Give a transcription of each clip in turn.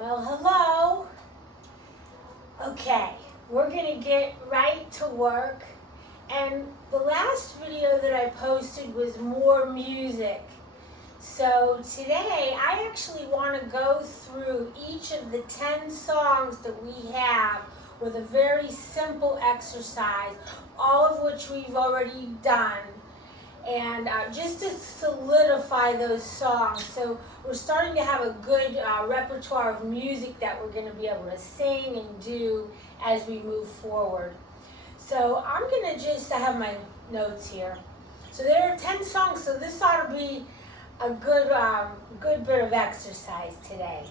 Well, hello. Okay, we're gonna get right to work. And the last video that I posted was more music. So today I actually want to go through each of the 10 songs that we have with a very simple exercise, all of which we've already done. And just to solidify those songs. So we're starting to have a good repertoire of music that we're going to be able to sing and do as we move forward. So I'm going to I have my notes here. So there are 10 songs, so this ought to be a good bit of exercise today.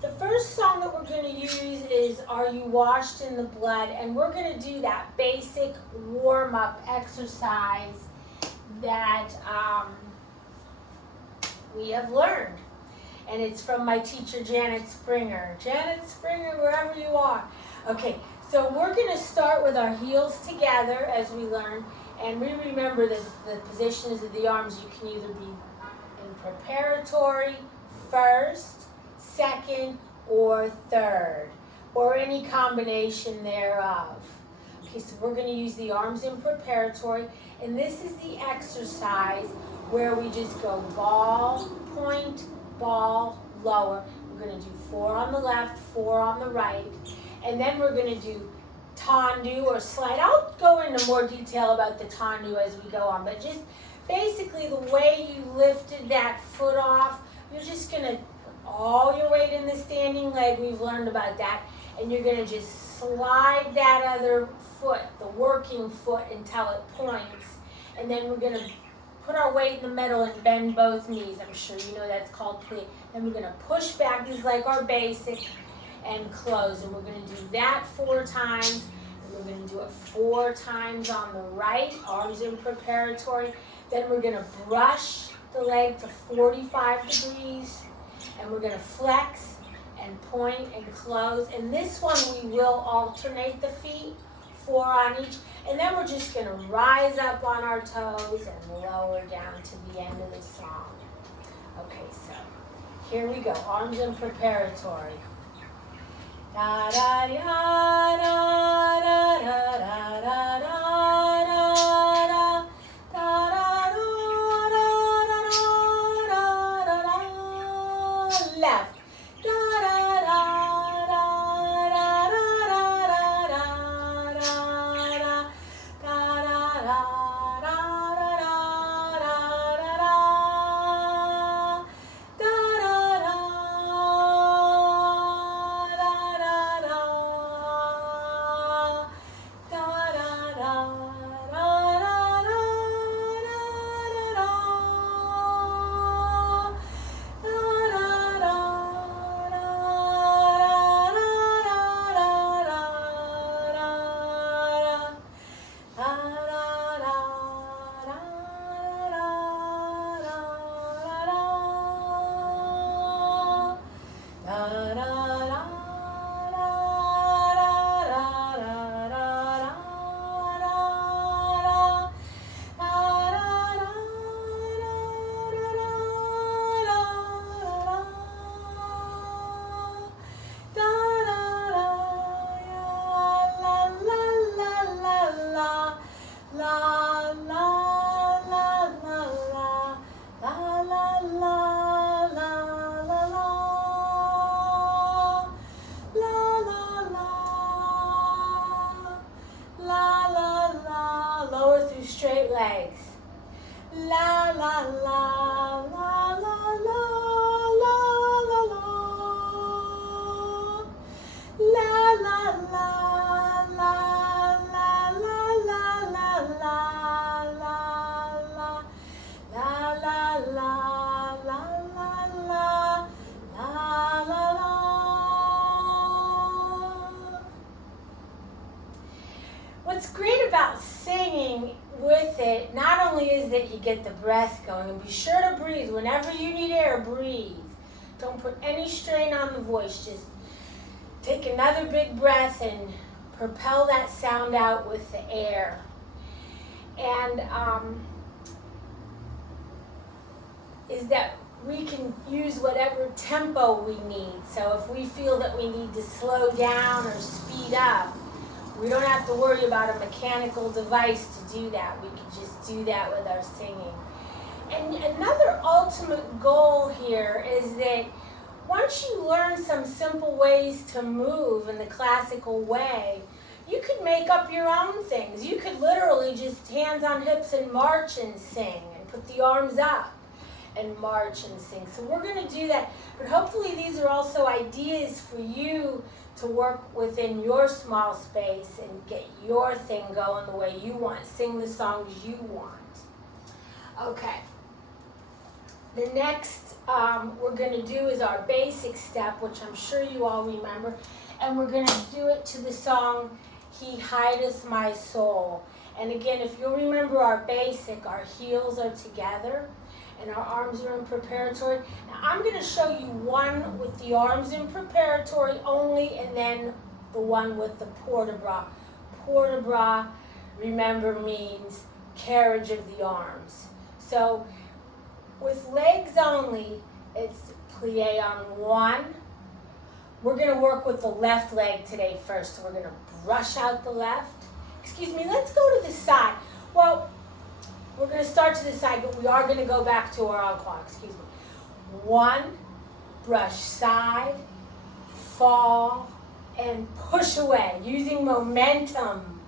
The first song that we're going to use is Are You Washed in the Blood? And we're going to do that basic warm-up exercise that we have learned. And it's from my teacher, Janet Springer. Janet Springer, wherever you are. Okay, so we're going to start with our heels together as we learn. And we remember that the positions of the arms, you can either be in preparatory, first, second, or third, or any combination thereof. Okay, so we're going to use the arms in preparatory, and this is the exercise where we just go ball, point, ball, lower. We're going to do 4 on the left, 4 on the right, and then we're going to do tendu or slide. I'll go into more detail about the tendu as we go on, but just basically the way you lifted that foot off, you're just going to put all your weight in the standing leg. We've learned about that. And you're going to just slide that other foot, the working foot, until it points. And then we're going to put our weight in the middle and bend both knees. I'm sure you know that's called plie. Then we're going to push back. This is like our basic, and close. And we're going to do that 4 times. And we're going to do it 4 times on the right, arms in preparatory. Then we're going to brush the leg to 45 degrees. And we're going to flex and point and close. And this one we will alternate the feet, 4 on each. And then we're just going to rise up on our toes and lower down to the end of the song. Okay, so here we go. Arms in preparatory. Da da da da da da da da da. Left. Straight legs. La la la la la la la la la. La la la la la la la la la la. La la la la la la la la la. What's great about singing with it, not only is that you get the breath going, and be sure to breathe. Whenever you need air, breathe. Don't put any strain on the voice. Just take another big breath and propel that sound out with the air. And is that we can use whatever tempo we need. So if we feel that we need to slow down or speed up, we don't have to worry about a mechanical device to do that. We can just do that with our singing. And another ultimate goal here is that once you learn some simple ways to move in the classical way, you could make up your own things. You could literally just hands on hips and march and sing, and put the arms up and march and sing. So we're going to do that. But hopefully these are also ideas for you to work within your small space and get your thing going the way you want. Sing the songs you want. Okay. The next we're going to do is our basic step, which I'm sure you all remember. And we're going to do it to the song, He Hideth My Soul. And again, if you'll remember our basic, our heels are together and our arms are in preparatory. Now I'm going to show you one with the arms in preparatory only, and then the one with the port de bras. Port de bras, remember, means carriage of the arms. So with legs only, it's plie on one. We're going to work with the left leg today first. So we're going to brush out the left. Excuse me, let's go to the side. Well, we're going to start to the side, but we are going to go back to our encore. Excuse me. One, brush side, fall, and push away using momentum.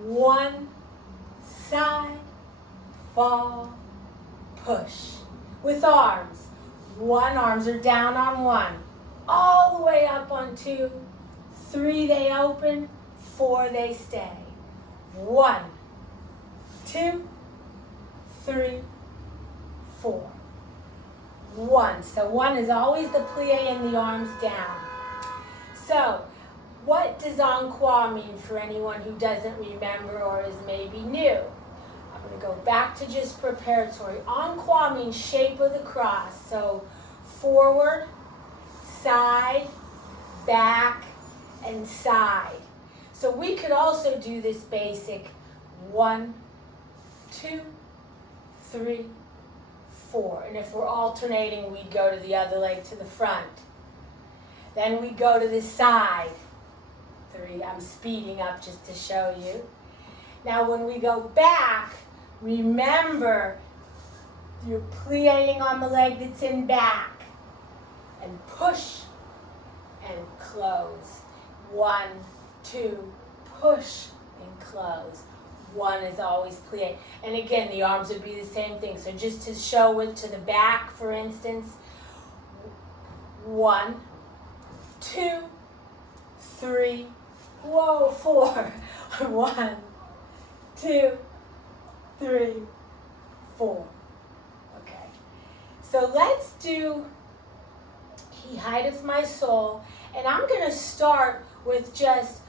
One, side, fall, push. With arms. One, arms are down on one. All the way up on two. Three, they open. Four, they stay. 1, 2, 3, 4. 1. So 1 is always the plie and the arms down. So what does encore mean for anyone who doesn't remember or is maybe new? I'm going to go back to just preparatory. Encore means shape of the cross. So forward, side, back, and side. So we could also do this basic 1, 2, 3, 4. And if we're alternating, we'd go to the other leg to the front. Then we go to the side. 3. I'm speeding up just to show you. Now when we go back, remember you're plieing on the leg that's in back. And push and close. 1, 2, push and close. 1 is always plie. And again, the arms would be the same thing. So just to show it to the back, for instance, 1, 2, 3, 4. 1, 2, 3, 4. Okay. So let's do He Hideth My Soul. And I'm going to start with just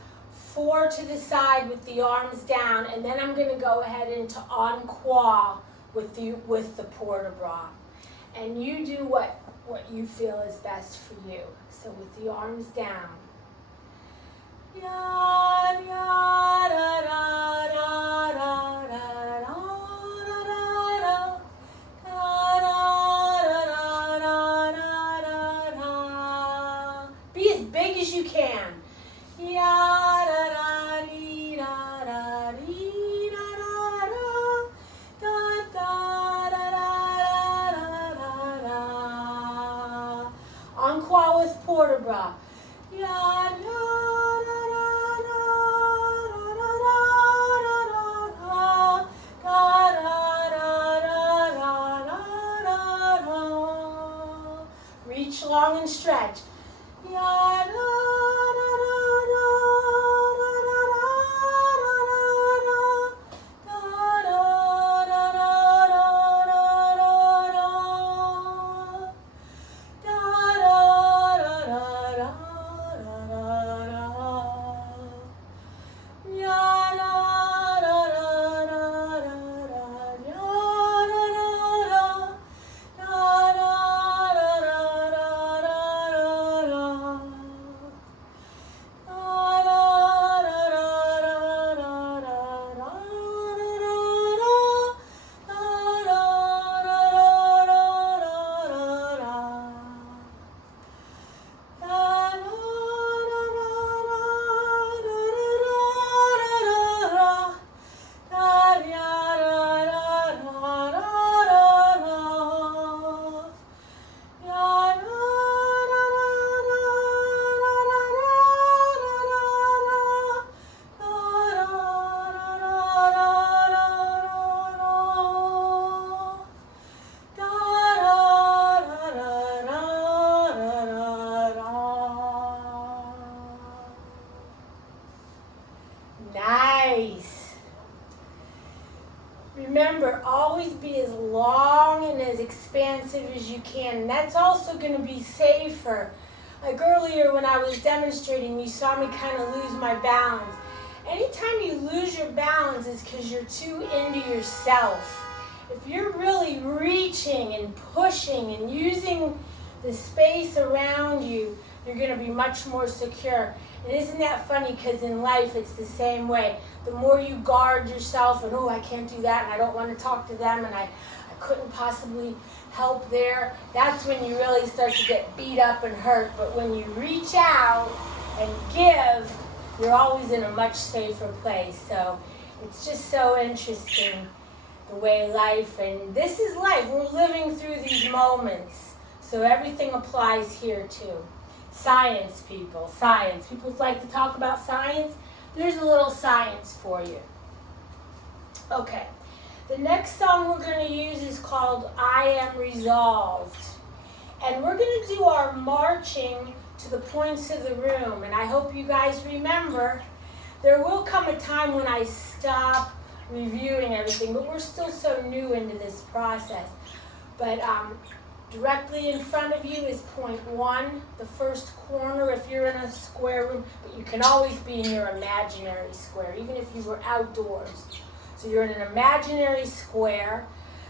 4 to the side with the arms down, and then I'm going to go ahead into encore with the port de bras. And you do what you feel is best for you. So with the arms down. Ya, ya, da, da, da, da, da, da, da, da, da. Be as big as you can. Ya, da, da, dee, da, da, dee, da, da, da, da, da, da, da, da. Encore with port de bras. Ya, da, da, da, da, da, da, da, da. Reach long and stretch. Ya, da, extensive as you can. And that's also going to be safer. Like earlier when I was demonstrating, you saw me kind of lose my balance. Anytime you lose your balance, it's because you're too into yourself. If you're really reaching and pushing and using the space around you, you're going to be much more secure. And isn't that funny? Because in life, it's the same way. The more you guard yourself and, oh, I can't do that, and I don't want to talk to them, and I couldn't possibly help there, that's when you really start to get beat up and hurt. But when you reach out and give, you're always in a much safer place. So it's just so interesting the way life, and this is life. We're living through these moments. So everything applies here too. Science, people, science. People like to talk about science. There's a little science for you. Okay, the next song we're going to use is called I Am Resolved. And we're going to do our marching to the points of the room. And I hope you guys remember, there will come a time when I stop reviewing everything, but we're still so new into this process. But directly in front of you is point 1, the first corner if you're in a square room, but you can always be in your imaginary square, even if you were outdoors. So you're in an imaginary square.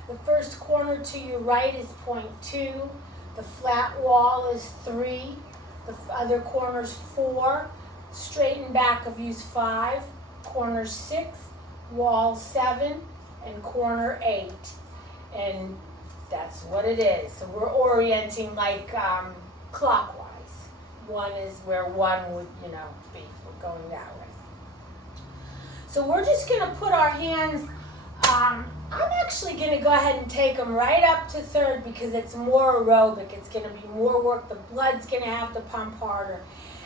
The first corner to your right is point 2, the flat wall is 3, the other corner's 4, straighten back of you's 5, corner 6, wall 7, and corner 8. And that's what it is. So we're orienting like clockwise. 1 is where 1 would, be. We're going that way. So we're just going to put our hands, I'm actually going to go ahead and take them right up to 3rd because it's more aerobic. It's going to be more work. The blood's going to have to pump harder.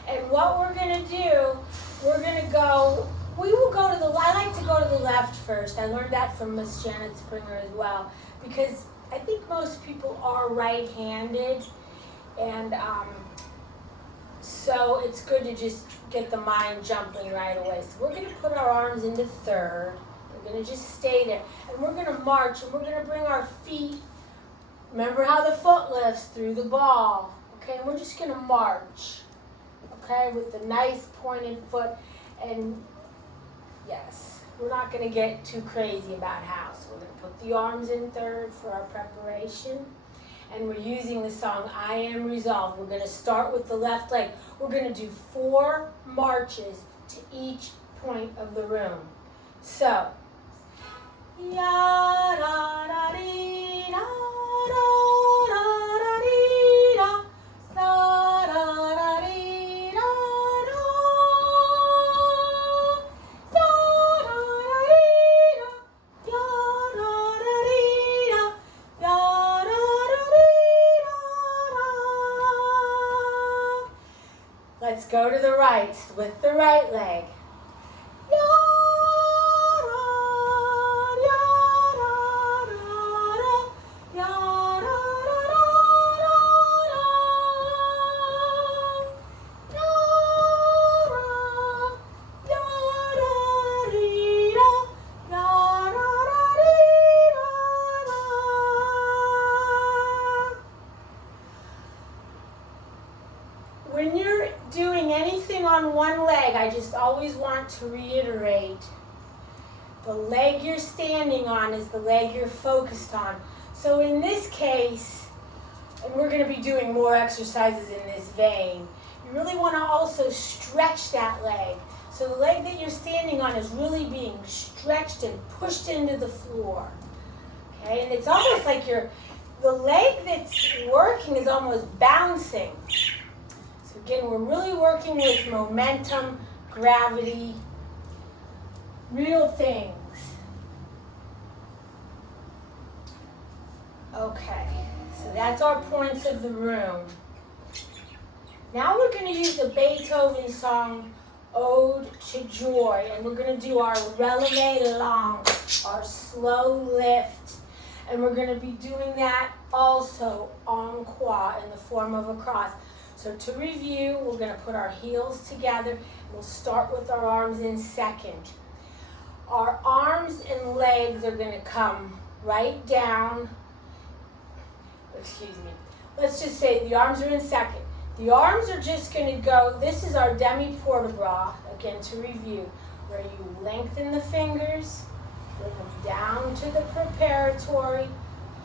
And what we're going to do, we will go to I like to go to the left first. I learned that from Miss Janet Springer as well, because I think most people are right-handed, and so it's good to just get the mind jumping right away. So we're going to put our arms into 3rd. We're going to just stay there, and we're going to march, and we're going to bring our feet. Remember how the foot lifts through the ball, okay? And we're just going to march, okay, with the nice pointed foot. And yes, we're not going to get too crazy about how. So we're going to put the arms in 3rd for our preparation. And we're using the song, I Am Resolved. We're going to start with the left leg. We're going to do 4 marches to each point of the room. So, ya da da dee da da da da dee da da da da dee da da da da da dee da da da da dee da da da dee da da. Let's go to the right with the right leg. When you're doing anything on one leg, I just always want to reiterate, the leg you're standing on is the leg you're focused on. So in this case, and we're going to be doing more exercises in this vein, you really want to also stretch that leg. So the leg that you're standing on is really being stretched and pushed into the floor. Okay, and it's almost like the leg that's working is almost bouncing. So again, we're really working with momentum, gravity, real things. Okay, so that's our points of the room. Now we're going to use the Beethoven song, Ode to Joy, and we're going to do our releve long, our slow lift, and we're going to be doing that also en croix in the form of a cross. So to review, we're going to put our heels together. We'll start with our arms in 2nd. Our arms and legs are going to come right down. excuse me, let's just say the arms are in second. The arms are just going to go, this is our demi-port-de-bras, again to review, where you lengthen the fingers, bring them down to the preparatory,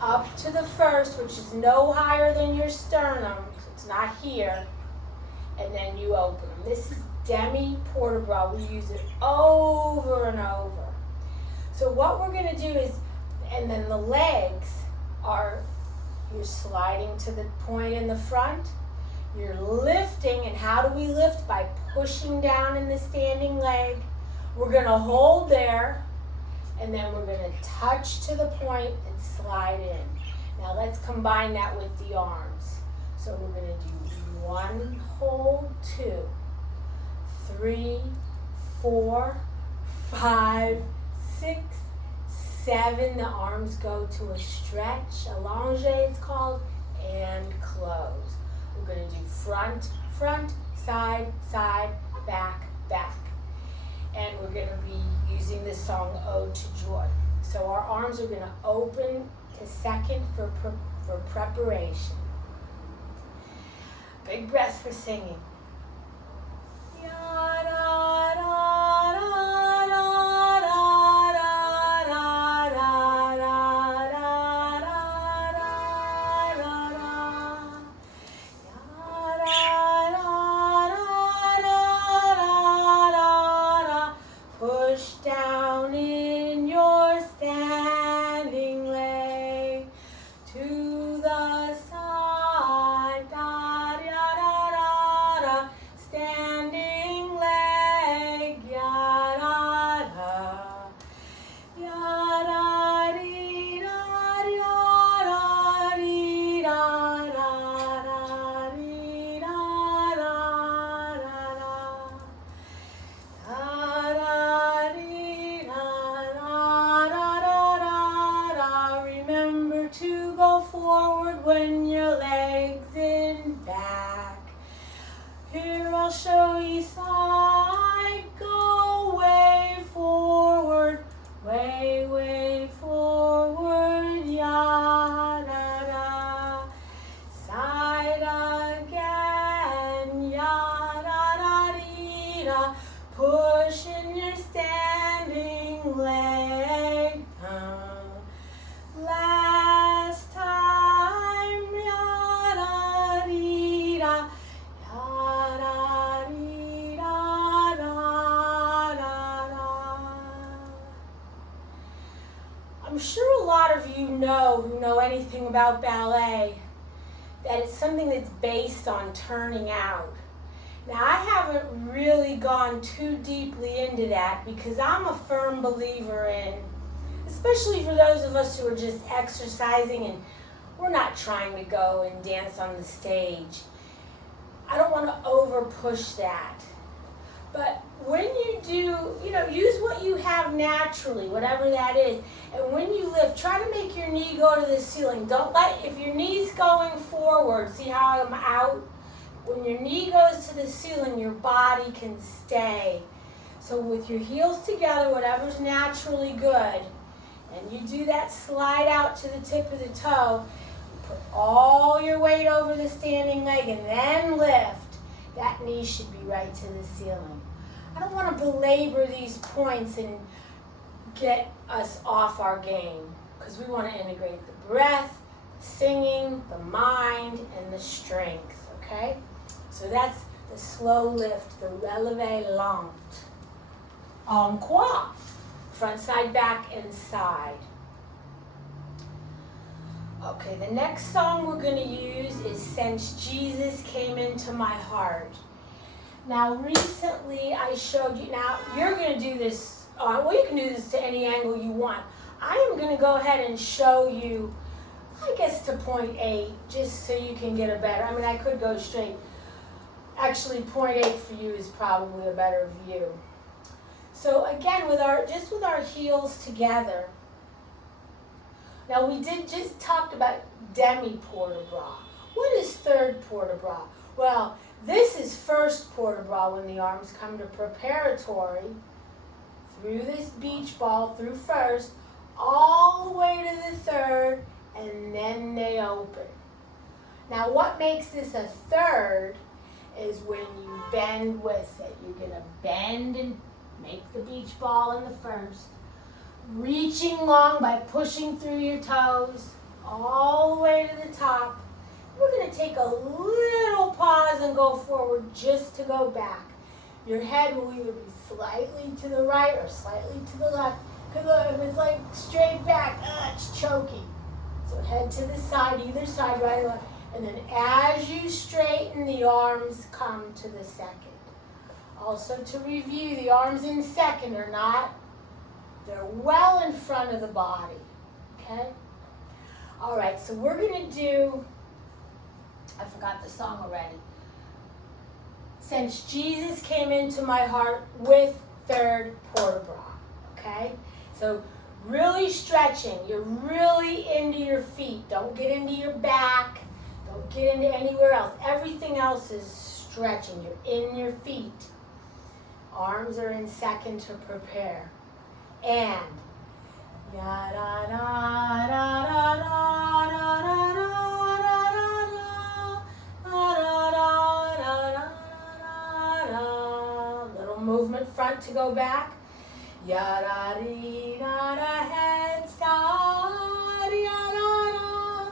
up to the first, which is no higher than your sternum, so it's not here, and then you open them. This is demi-port-de-bras. We use it over and over. So what we're going to do is, and then the legs are, you're sliding to the point in the front, you're lifting, and how do we lift? By pushing down in the standing leg. We're going to hold there, and then we're going to touch to the point and slide in. Now let's combine that with the arms. So we're going to do 1, hold, 2, 3, 4, 5, 6, 7. The arms go to a stretch, allonge it's called, and close. We're going to do front, front, side, side, back, back. And we're going to be using this song, Ode to Joy. So our arms are going to open to second for preparation. Big breath for singing. Push down in your standing leg to the side, da da da da da. Standing leg, ya da da, ya da dee da ya da dee da da dee da da da. Remember to go forward when your legs in back. Here I'll show you side. Go way forward, way, way forward. Ya da da. Side again. Ya da da dee da. Push in your standing leg. Last time, ya da dee da, ya da dee da da da da. I'm sure a lot of you know, who know anything about ballet, that it's something that's based on turning out. Now, I haven't really gone too deeply into that because I'm a firm believer in, especially for those of us who are just exercising and we're not trying to go and dance on the stage. I don't want to over push that. But when you do, use what you have naturally, whatever that is. And when you lift, try to make your knee go to the ceiling. Don't let, if your knee's going forward, see how I'm out? When your knee goes to the ceiling, your body can stay. So with your heels together, whatever's naturally good, and you do that slide out to the tip of the toe, you put all your weight over the standing leg and then lift. That knee should be right to the ceiling. I don't want to belabor these points and get us off our game because we want to integrate the breath, the singing, the mind, and the strength, okay? So that's the slow lift, the relevé lent. En quoi? Front, side, back, and side. Okay, the next song we're going to use is Since Jesus Came Into My Heart. Now, recently I showed you, now you're going to do this, well, you can do this to any angle you want. I am going to go ahead and show you, I guess to point 8, just so you can get a better, I could go straight. Actually, point 8 for you is probably a better view. So again, with our heels together. Now we just talked about demi-port-de-bras. What is third port-de-bras? Well, this is first port-de-bras when the arms come to preparatory, through this beach ball, through first, all the way to the third, and then they open. Now what makes this a third is when you bend with it. You're going to bend and make the beach ball in the first. Reaching long by pushing through your toes all the way to the top. We're going to take a little pause and go forward just to go back. Your head will either be slightly to the right or slightly to the left. Because if it's like straight back, it's choky. So head to the side, either side, right or left. And then as you straighten, the arms come to the second. Also to review, the arms in second are not, they're well in front of the body. Okay? All right, so we're going to do, I forgot the song already. Since Jesus came into my heart with third port de bras. Okay? So really stretching. You're really into your feet. Don't get into your back. Don't get into anywhere else. Everything else is stretching. You're in your feet. Arms are in second to prepare. And ya da da da da da da da. Little movement front to go back. Ya da dee da da, head start. Ya da da,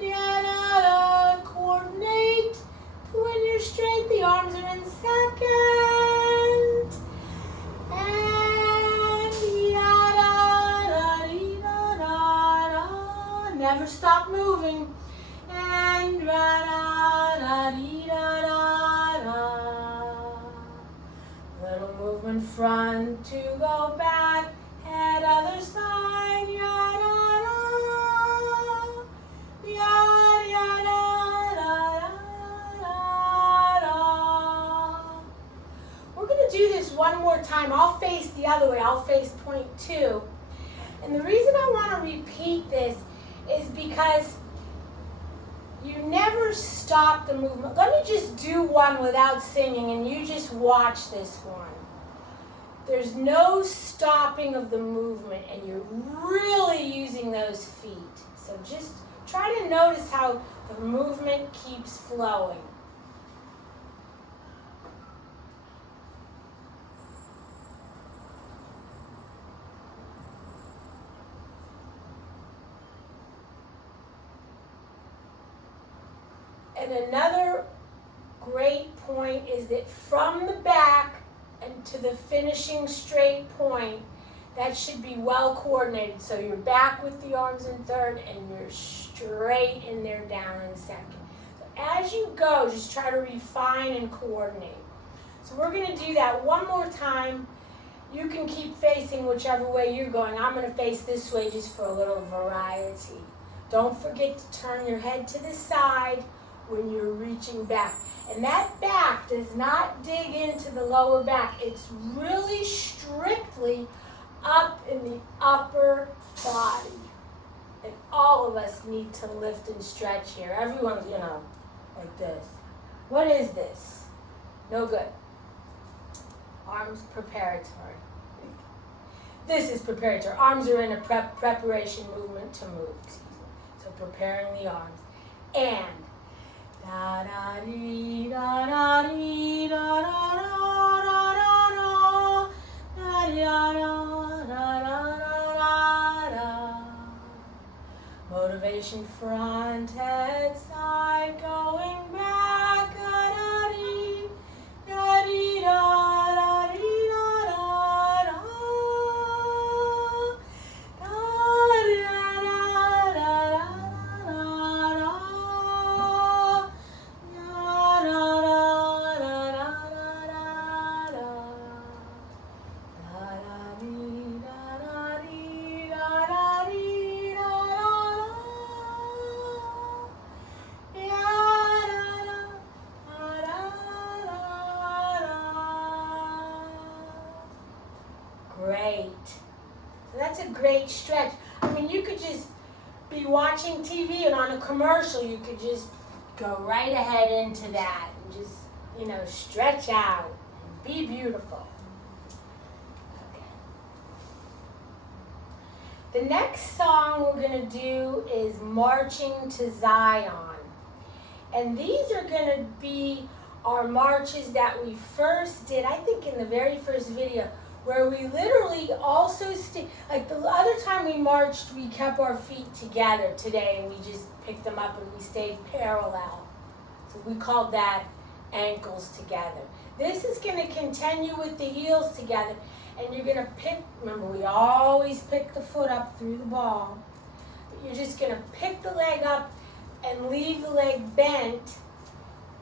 ya da da. Coordinate. When you're straight, the arms are in second. And ya da da dee da da da. Never stop moving. And da da da dee da da da. Little movement front to go back, head other side, ya da da, ya ya da da da da. We're going to do this one more time. I'll face the other way. I'll face point 2. And the reason I want to repeat this is because you never stop the movement. Let me just do one without singing and you just watch this one. There's no stopping of the movement and you're really using those feet. So just try to notice how the movement keeps flowing. And another great point is that from the back and to the finishing straight point, that should be well coordinated. So you're back with the arms in third and you're straight in there down in second. So as you go, just try to refine and coordinate. So we're going to do that one more time. You can keep facing whichever way you're going. I'm going to face this way just for a little variety. Don't forget to turn your head to the side when you're reaching back. And that back does not dig into the lower back. It's really strictly up in the upper body. And all of us need to lift and stretch here. Everyone's, like this. What is this? No good. Arms preparatory. This is preparatory. Arms are in a preparation movement to move. So preparing the arms. And da da dee da da dee da da da da da da da da da. Motivation front, head side, going back. Da da dee da dee da da dee da da da. Great. So that's a great stretch. I mean, you could just be watching TV and on a commercial, you could just go right ahead into that and just, stretch out and be beautiful. Okay. The next song we're going to do is Marching to Zion. And these are going to be our marches that we first did, I think in the very first video, where we literally also like the other time we marched, we kept our feet together today and we just picked them up and we stayed parallel. So we called that ankles together. This is going to continue with the heels together, and you're going to pick, remember we always pick the foot up through the ball, but you're just going to pick the leg up and leave the leg bent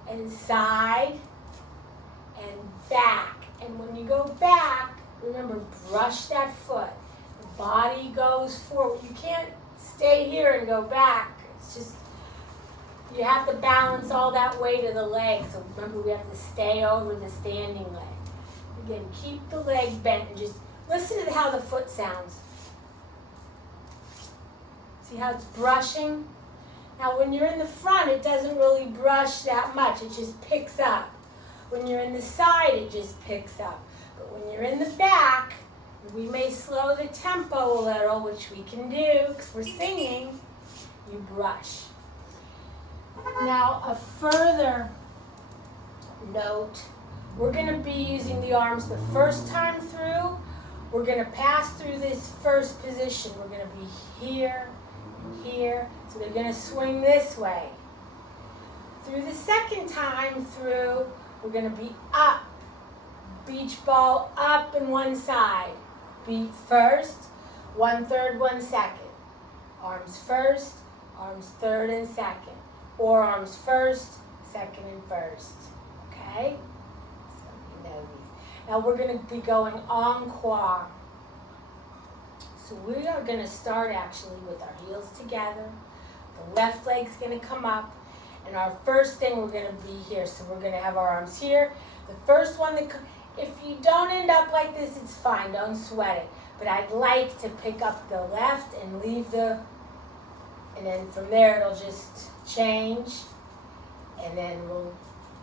and side and back. And when you go back, remember, brush that foot. The body goes forward. You can't stay here and go back. It's just, you have to balance all that weight of the leg. So remember, we have to stay over the standing leg. Again, keep the leg bent and just listen to how the foot sounds. See how it's brushing? Now when you're in the front, it doesn't really brush that much. It just picks up. When you're in the side, it just picks up. But when you're in the back, we may slow the tempo a little, which we can do because we're singing, you brush. Now a further note, we're going to be using the arms the first time through. We're going to pass through this first position. We're going to be here and here. So they're going to swing this way. Through the second time through, we're going to be up. Beach ball up and one side. Beat first, 1/3, 1 second. Arms first, arms third and second. Or arms first, second and first. Okay? So you know these. Now we're going to be going encore. So we are going to start actually with our heels together. The left leg's going to come up. And our first thing, we're going to be here. So we're going to have our arms here. The first one that if you don't end up like this, it's fine. Don't sweat it. But I'd like to pick up the left and leave and then from there it'll just change. And then we'll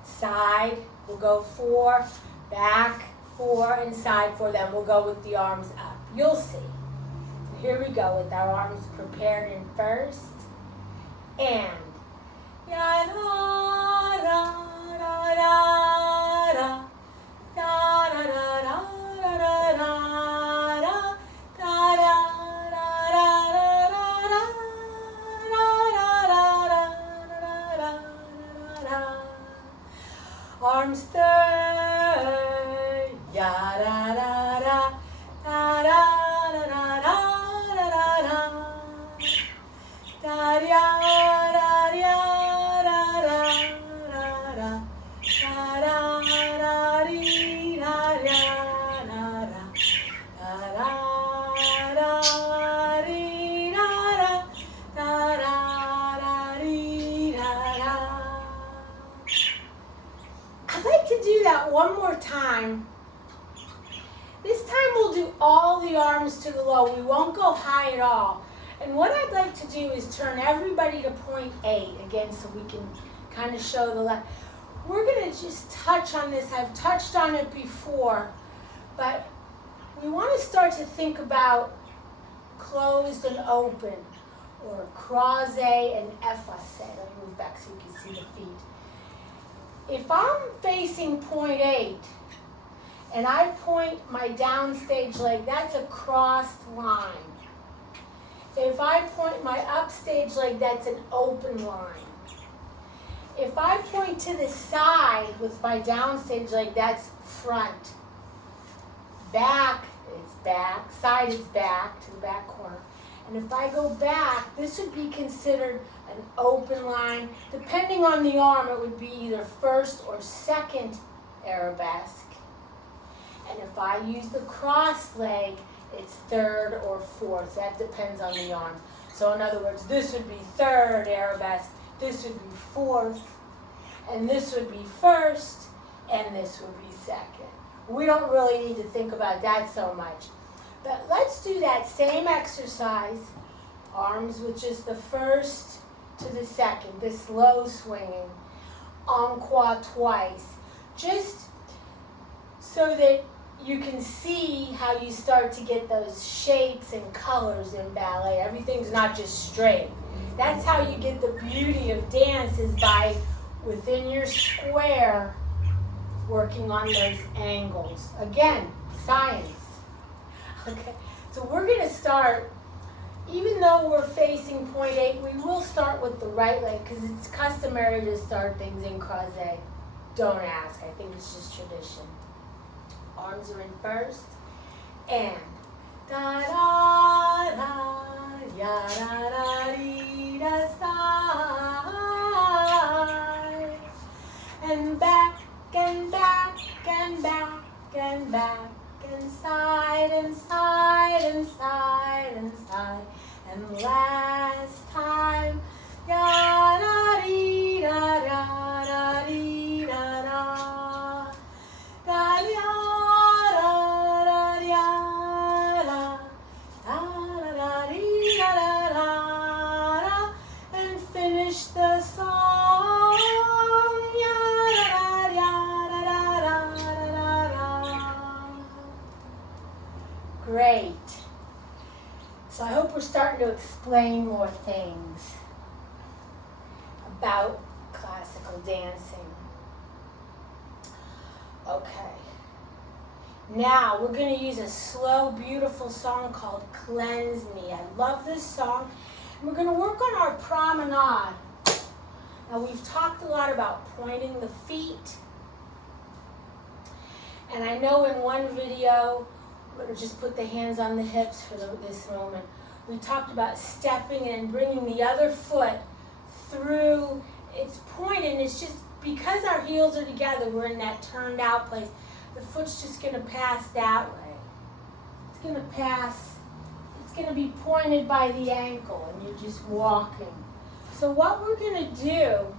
side, we'll go 4, back 4, and side 4. Then we'll go with the arms up. You'll see. So here we go with our arms prepared in first. And ya da da da da da. Da da da da da da da da da da da. Arms third, ya da da da da da da da da da da da da. One more time. This time we'll do all the arms to the low. We won't go high at all. And what I'd like to do is turn everybody to point 8 again so we can kind of show the left. We're going to just touch on this. I've touched on it before, but we want to start to think about closed and open, or croisé and effacé. Let me move back so you can see the feet. If I'm facing point 8 and I point my downstage leg, that's a crossed line. If I point my upstage leg, that's an open line. If I point to the side with my downstage leg, that's front. Back is back, side is back to the back corner. And if I go back, this would be considered an open line. Depending on the arm, it would be either first or second arabesque. And if I use the cross leg, it's third or fourth. That depends on the arm. So in other words, this would be third arabesque, this would be fourth, and this would be first, and this would be second. We don't really need to think about that so much. But let's do that same exercise, arms with just the first to the second, this low swinging, encore twice, just so that you can see how you start to get those shapes and colors in ballet. Everything's not just straight. That's how you get the beauty of dance, is by within your square, working on those angles. Again, science. Okay, so we're going to start, even though we're facing point 8, we will start with the right leg because it's customary to start things in croisé. Don't ask, I think it's just tradition. Arms are in first, and da da da, ya da da dee da side, and back and back and back and back and side and side and side and side, and last time, ya da dee da da da dee da da da da da da da da dee da da da, and finish the song. Ya da da da da da da da. Great. So I hope we're starting to explain more things about classical dancing. Okay. Now we're going to use a slow, beautiful song called Cleanse Me. I love this song. And we're going to work on our promenade. Now we've talked a lot about pointing the feet. And I know in one video, I'm going to just put the hands on the hips for this moment. We talked about stepping and bringing the other foot through its point, and it's just because our heels are together, we're in that turned out place. The foot's just going to pass that way. It's going to pass, it's going to be pointed by the ankle, and you're just walking. So what we're going to do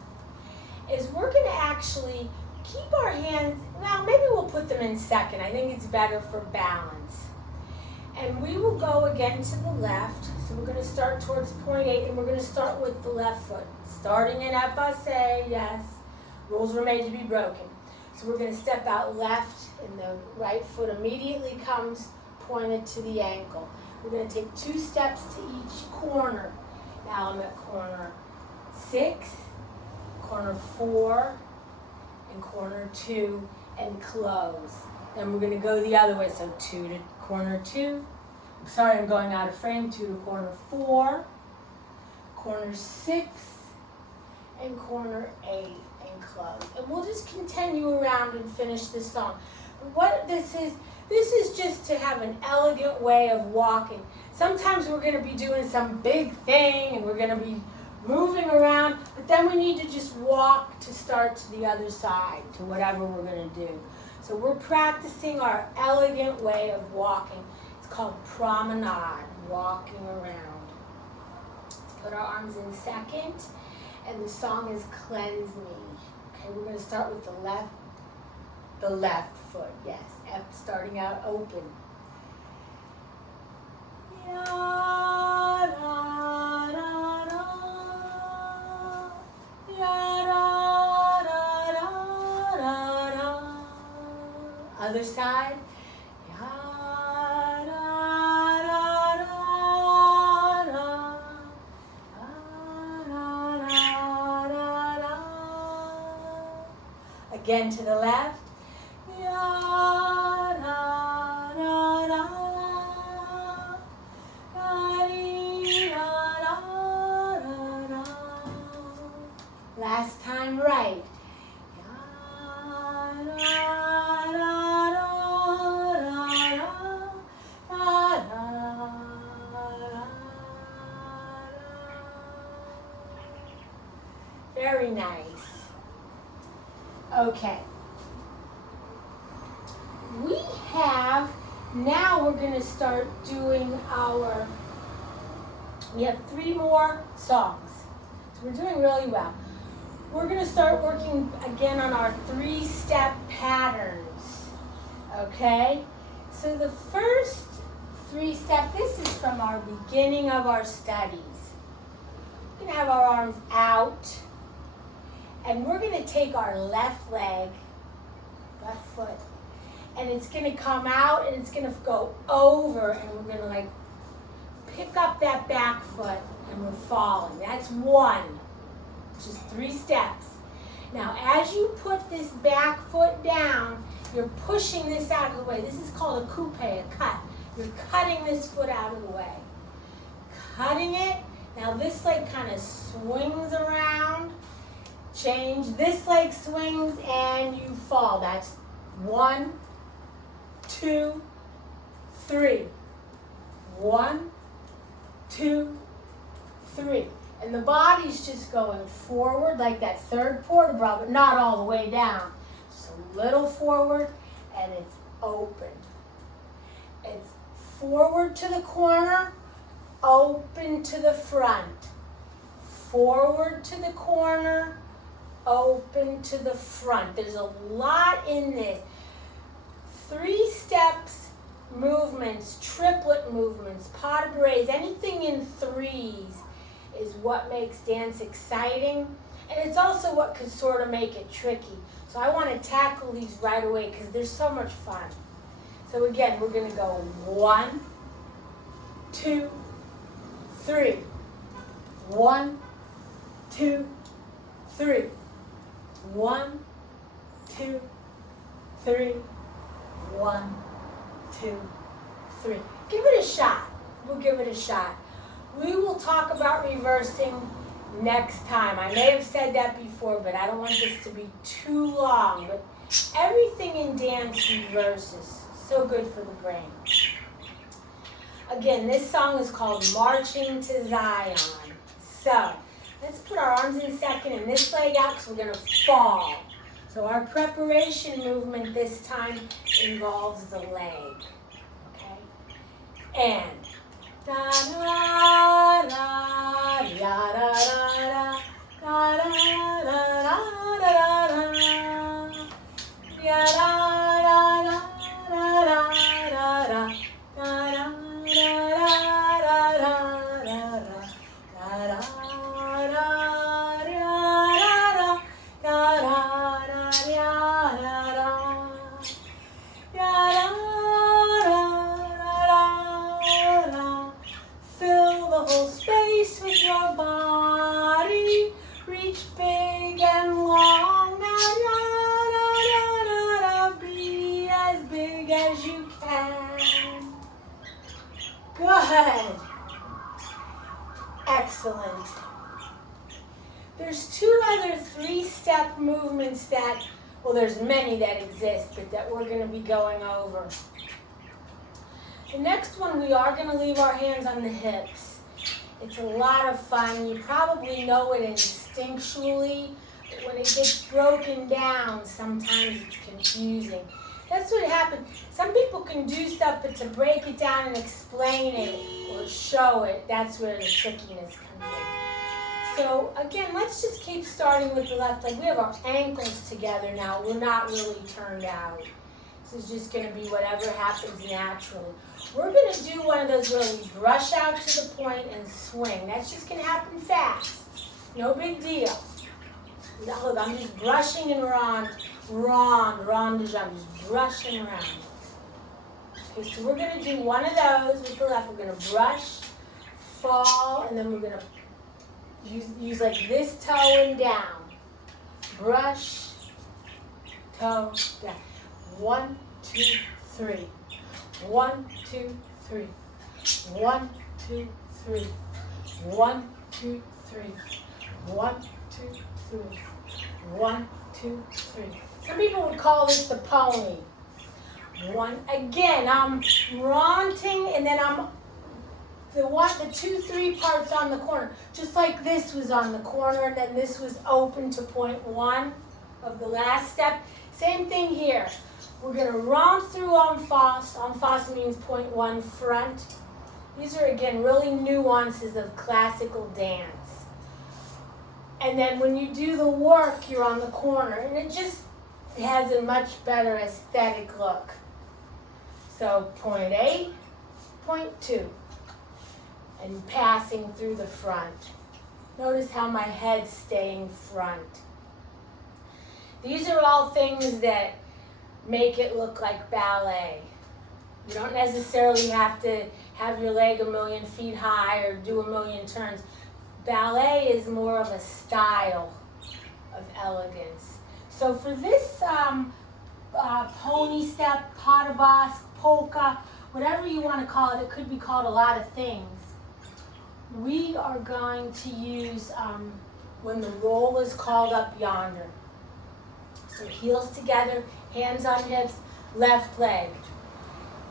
is we're going to actually keep our hands, now maybe we'll put them in second. I think it's better for balance. And we will go again to the left. So we're going to start towards point 8, and we're going to start with the left foot. Starting in FSA, yes. Rules were made to be broken. So we're going to step out left, and the right foot immediately comes pointed to the ankle. We're going to take 2 steps to each corner. Now I'm at corner 6, corner 4, and corner 2, and close. Then we're going to go the other way, so 2 to corner 2. Sorry, I'm going out of frame. 2 to corner 4, corner 6, and corner 8, and close. And we'll just continue around and finish this song. But what this is just to have an elegant way of walking. Sometimes we're going to be doing some big thing, and we're going to be moving around, but then we need to just walk to start to the other side, to whatever we're going to do. So we're practicing our elegant way of walking. It's called promenade, walking around. Let's put our arms in second, and the song is Cleanse Me. Okay, we're going to start with the left foot, yes, F starting out open. Ya, da, da, da, ya, da, da, da, da, da. Other side. Ya, da, da, da, da, da, da, da. Again to the left. Ya, da, da, da, da, dee, da, da, da, da. Last time right. Ya, da, da, da, da, da, da, da. Very nice. Okay. We have, now we're going to start doing we have 3 more songs. So we're doing really well. We're going to start working again on our 3-step patterns. Okay? So the first 3-step, this is from our beginning of our studies. We're going to have our arms out, and we're going to take our left leg, left foot, and it's going to come out, and it's going to go over, and we're going to pick up that back foot, and we're falling. That's 1, just 3 steps. Now, as you put this back foot down, you're pushing this out of the way. This is called a coupe, a cut. You're cutting this foot out of the way. Cutting it. Now this leg kind of swings around. Change. This leg swings and you fall. That's 1, 2, 3. 1, 2, 3. And the body's just going forward like that third port bra, but not all the way down. Just a little forward, and it's open. It's forward to the corner, open to the front. Forward to the corner, open to the front. There's a lot in this. 3 steps movements, triplet movements, pas de bourrées, anything in 3s is what makes dance exciting, and it's also what could sort of make it tricky. So I want to tackle these right away because they're so much fun. So again, we're going to go 1, 2, 3. 1, 2, 3. 1, 2, 3. 1, 2, 3. Give it a shot. We'll give it a shot. We will talk about reversing next time. I may have said that before, but I don't want this to be too long. But everything in dance reverses. So good for the brain. Again, this song is called Marching to Zion. So, let's put our arms in second and this leg out because we're going to fall. So our preparation movement this time involves the leg. Okay? And da da da da da da da da da da da da Fill the whole space with your body. Reach big and long. Be as big as you can. Good. Excellent. There's 2 other 3-step movements that, well, there's many that exist, but that we're going to be going over. The next one, we are going to leave our hands on the hips. It's a lot of fun. You probably know it instinctually, but when it gets broken down, sometimes it's confusing. That's what happens. Some people can do stuff, but to break it down and explain it or show it, that's where the trickiness comes in. So again, let's just keep starting with the left leg. We have our ankles together now. We're not really turned out. This is just going to be whatever happens naturally. We're going to do one of those where we brush out to the point and swing. That's just going to happen fast. No big deal. Now, look, I'm just brushing and rond de jambe, just brushing around. Okay, so we're going to do one of those with the left. We're going to brush, fall, and then we're going to use like this toe and down. Brush, toe, down. 1, 2, 3. 1, 2, 3. 1, 2, 3. 1, 2, 3. 1, 2, 3. 1, 2, 3. Some people would call this the pony. Again, I'm raunting, and then I'm the 2, 3 parts on the corner. Just like this was on the corner, and then this was open to point 1 of the last step. Same thing here. We're going to round through en face. En face means point 1 front. These are, again, really nuances of classical dance. And then when you do the work, you're on the corner. And it just has a much better aesthetic look. So point 8, point 2. And passing through the front. Notice how my head's staying front. These are all things that make it look like ballet. You don't necessarily have to have your leg 1,000,000 feet high or do 1,000,000 turns. Ballet is more of a style. of elegance. So for this pony step, pas basque, polka, whatever you want to call it, it could be called a lot of things. We are going to use when the roll is called up yonder. So heels together, hands on hips, left leg.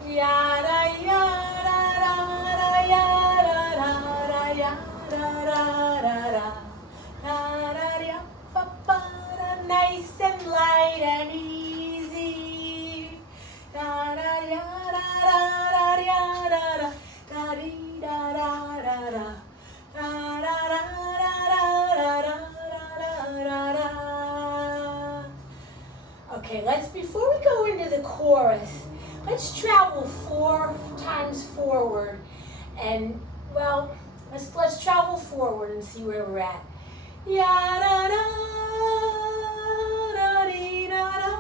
Yada yada yada yada yada yada yada, nice and light and easy. Yada yada yada yada da dee da da da da da da da da da. Okay, before we go into the chorus, let's travel 4 times forward, and well, let's travel forward and see where we're at. Ya da da da dee da da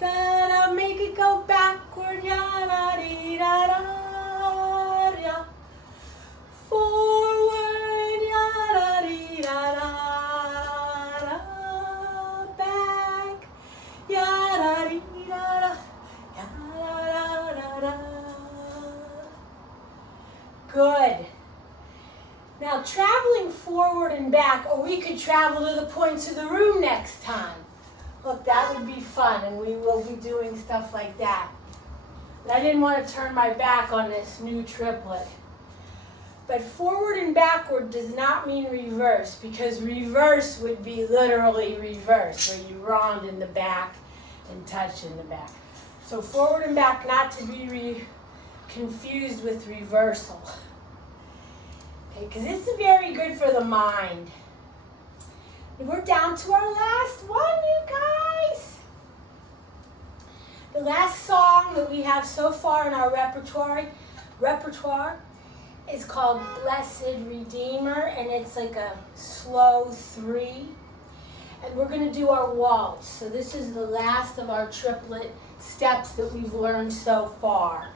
da da, make it go backward. Ya da dee da da da, forward. Ya da dee da da, back. Ya da dee da da. Good. Now traveling forward and back, or we could travel to the points of the room next time. Look, that would be fun, and we will be doing stuff like that. But I didn't want to turn my back on this new triplet. But forward and backward does not mean reverse, because reverse would be literally reverse, where you round in the back and touch in the back. So forward and back, not to be confused with reversal. Okay, because this is very good for the mind. We're down to our last one, you guys. The last song that we have so far in our repertoire is called Blessed Redeemer, and it's like a slow 3. And we're going to do our waltz. So this is the last of our triplet steps that we've learned so far.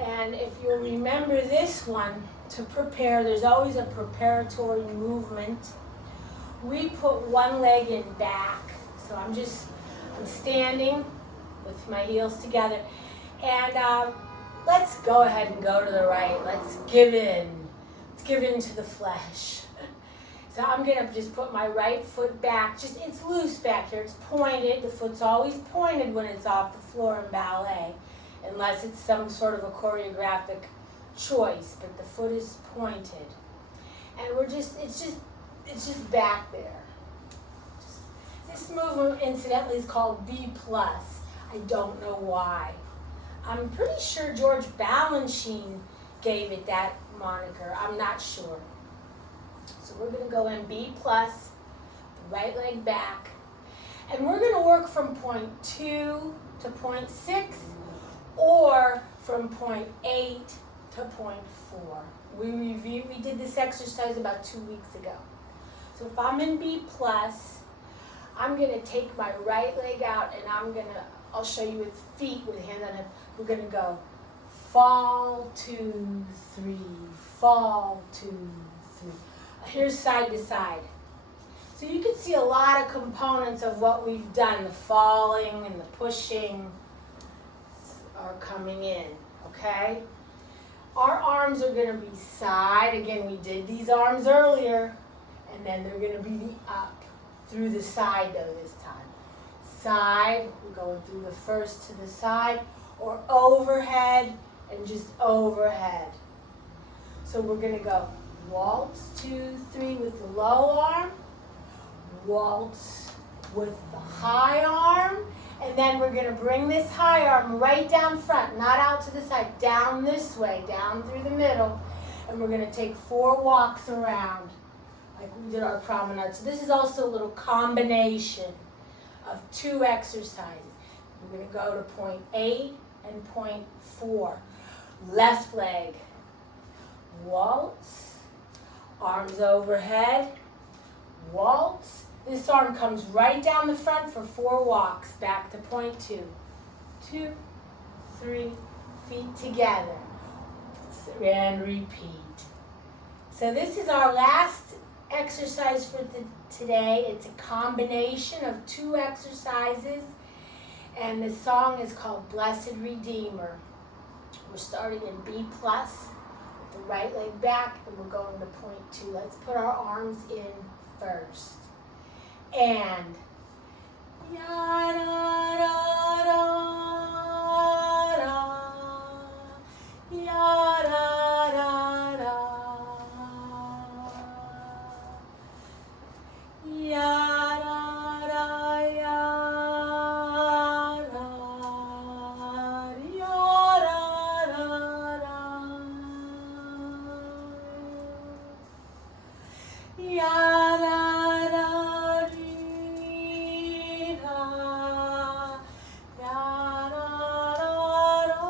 And if you'll remember this one, to prepare, there's always a preparatory movement. We put one leg in back. So I'm standing with my heels together. And let's go ahead and go to the right. Let's give in. Let's give in to the flesh. So I'm going to just put my right foot back. It's loose back here. It's pointed. The foot's always pointed when it's off the floor in ballet, unless it's some sort of a choreographic choice, but the foot is pointed. And it's just back there. This movement, incidentally, is called B+. I don't know why. I'm pretty sure George Balanchine gave it that moniker. I'm not sure. So we're going to go in B+, the right leg back. And we're going to work from point 2 to point 6, or from point 8 to point 4. We did this exercise about 2 weeks ago. So if I'm in B+, I'm going to take my right leg out, and I'll show you with feet, with hands on hip. We're going to go fall, 2, 3, fall, 2, 3. Here's side to side. So you can see a lot of components of what we've done. The falling and the pushing are coming in, okay? Our arms are going to be side. Again, we did these arms earlier. And then they're going to be the up through the side, though, this time. Side, we're going through the first to the side, or overhead and just overhead. So we're going to go waltz, 2, 3 with the low arm, waltz with the high arm, and then we're going to bring this high arm right down front, not out to the side, down this way, down through the middle, and we're going to take 4 walks around, like we did our promenade. So this is also a little combination of 2 exercises. We're going to go to point 8 and point 4. Left leg, waltz, arms overhead, waltz. This arm comes right down the front for 4 walks, back to point 2. 2, 3, feet together, and repeat. So this is our last exercise for today. It's a combination of 2 exercises, and the song is called Blessed Redeemer. We're starting in B plus, with the right leg back, and we're going to point 2. Let's put our arms in first. And ya da da da da, ya da da da, ya da da ya da, ya da da da, ya da da dee da, ya da da da,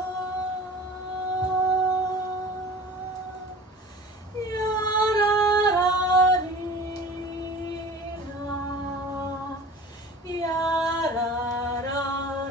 ya da da dee da, ya da da da.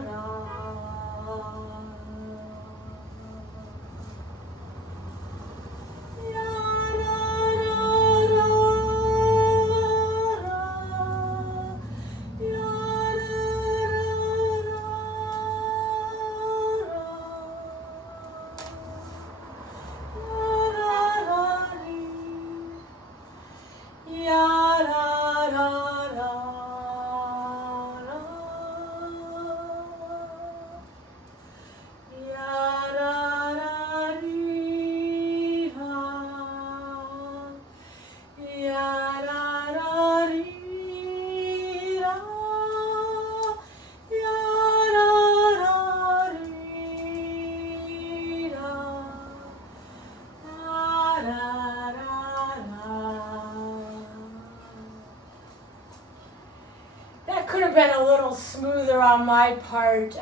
That could have been a little smoother on my part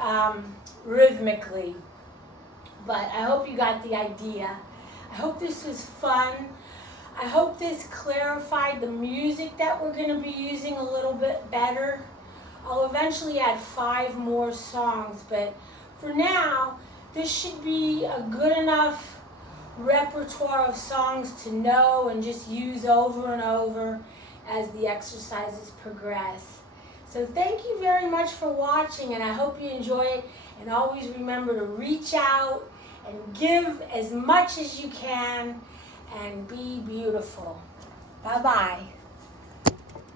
rhythmically, but I hope you got the idea. I hope this was fun. I hope this clarified the music that we're going to be using a little bit better. I'll eventually add 5 more songs, but for now, this should be a good enough repertoire of songs to know and just use over and over as the exercises progress. So thank you very much for watching, and I hope you enjoy it. And always remember to reach out and give as much as you can and be beautiful. Bye-bye.